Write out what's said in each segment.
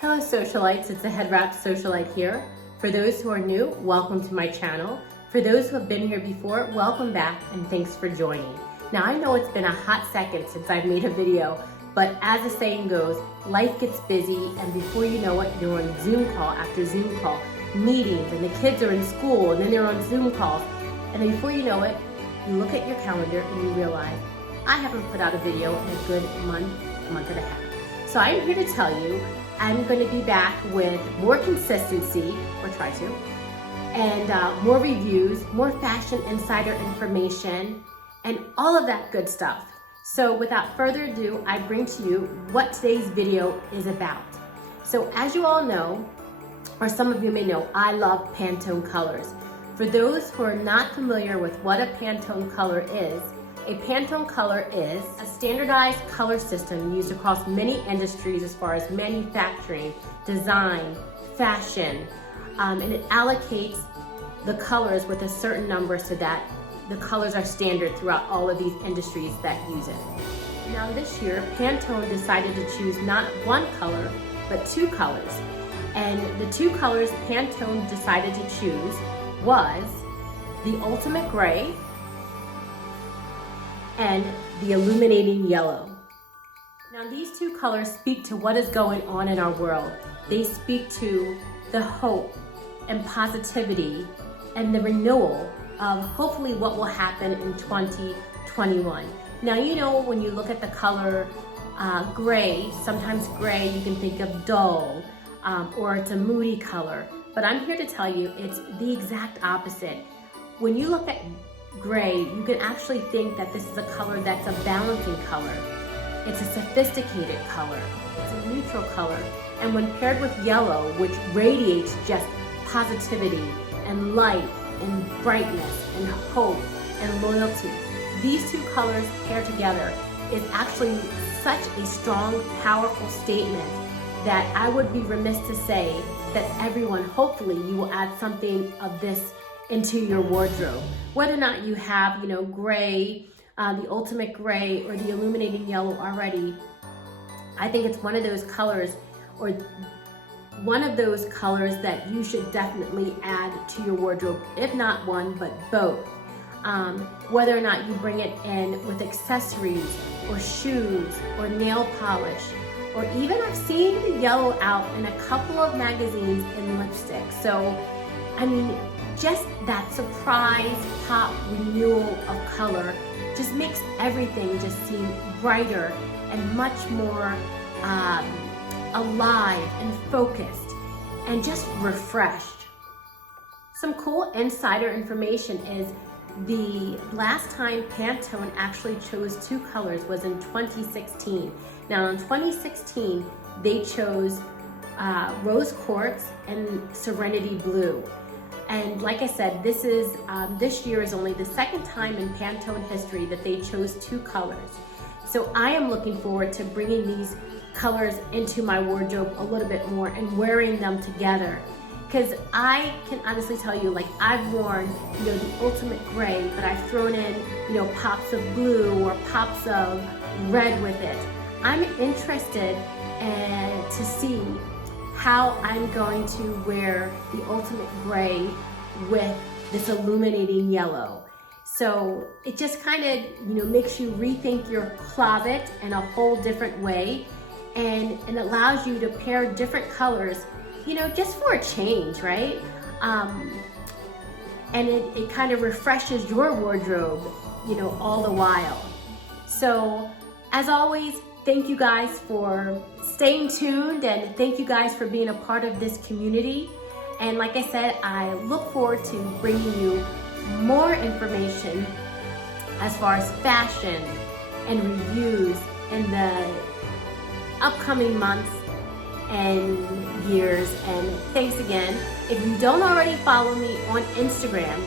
Hello socialites, it's the Head Wrap Socialite here. For those who are new, welcome to my channel. For those who have been here before, welcome back and thanks for joining. Now I know it's been a hot second since I've made a video, but as the saying goes, life gets busy and before you know it, you're on Zoom call after Zoom call, meetings, and the kids are in school and then they're on Zoom calls. And then before you know it, you look at your calendar and you realize, I haven't put out a video in a good month and a half. So I'm here to tell you, I'm going to be back with more consistency, or try to, and more reviews, more fashion insider information, and all of that good stuff. So without further ado, I bring to you what today's video is about. So as you all know, or some of you may know, I love Pantone colors. For those who are not familiar with what a Pantone color is, a Pantone color is a standardized color system used across many industries as far as manufacturing, design, fashion, and it allocates the colors with a certain number so that the colors are standard throughout all of these industries that use it. Now this year, Pantone decided to choose not one color, but two colors. And the two colors Pantone decided to choose was the Ultimate Gray and the Illuminating Yellow. Now these two colors speak to what is going on in our world. They speak to the hope and positivity and the renewal of hopefully what will happen in 2021. Now you know when you look at the color gray, sometimes gray you can think of dull or it's a moody color, but I'm here to tell you it's the exact opposite. When you look at gray, you can actually think that this is a color that's a balancing color. It's a sophisticated color. It's a neutral color. And when paired with yellow, which radiates just positivity and light and brightness and hope and loyalty, these two colors paired together is actually such a strong, powerful statement that I would be remiss to say that everyone, hopefully you will add something of this into your wardrobe. Whether or not you have, gray, the Ultimate Gray or the Illuminating Yellow already, I think it's one of those colors or one of those colors that you should definitely add to your wardrobe, if not one, but both. Whether or not you bring it in with accessories or shoes or nail polish, or even I've seen the yellow out in a couple of magazines in lipstick. So, I mean, just that surprise pop renewal of color just makes everything just seem brighter and much more alive and focused and just refreshed. Some cool insider information is the last time Pantone actually chose two colors was in 2016. Now in 2016, they chose Rose Quartz and Serenity Blue. And like I said, this year is only the second time in Pantone history that they chose two colors. So I am looking forward to bringing these colors into my wardrobe a little bit more and wearing them together. Because I can honestly tell you, like I've worn, the Ultimate Gray, but I've thrown in, pops of blue or pops of red with it. I'm interested to see how I'm going to wear the Ultimate Gray with this Illuminating Yellow. So it just kind of, makes you rethink your closet in a whole different way and allows you to pair different colors, just for a change, right? And it kind of refreshes your wardrobe, all the while. So as always, thank you guys for staying tuned and thank you guys for being a part of this community. And like I said, I look forward to bringing you more information as far as fashion and reviews in the upcoming months and years. And thanks again. If you don't already follow me on Instagram,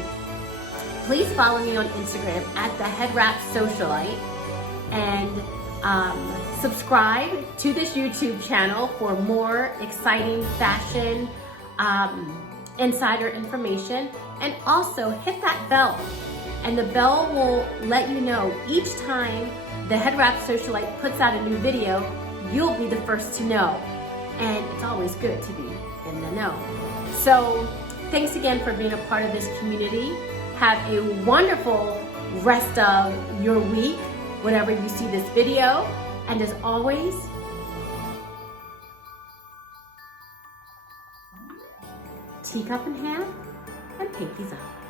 please follow me on Instagram at theheadwrapsocialite and subscribe to this YouTube channel for more exciting fashion insider information, and also hit that bell, and the bell will let you know each time the Head Wrap Socialite puts out a new video. You'll be the first to know. and it's always good to be in the know. So thanks again for being a part of this community. Have a wonderful rest of your week whenever you see this video. And as always, teacup in hand and pinkies up.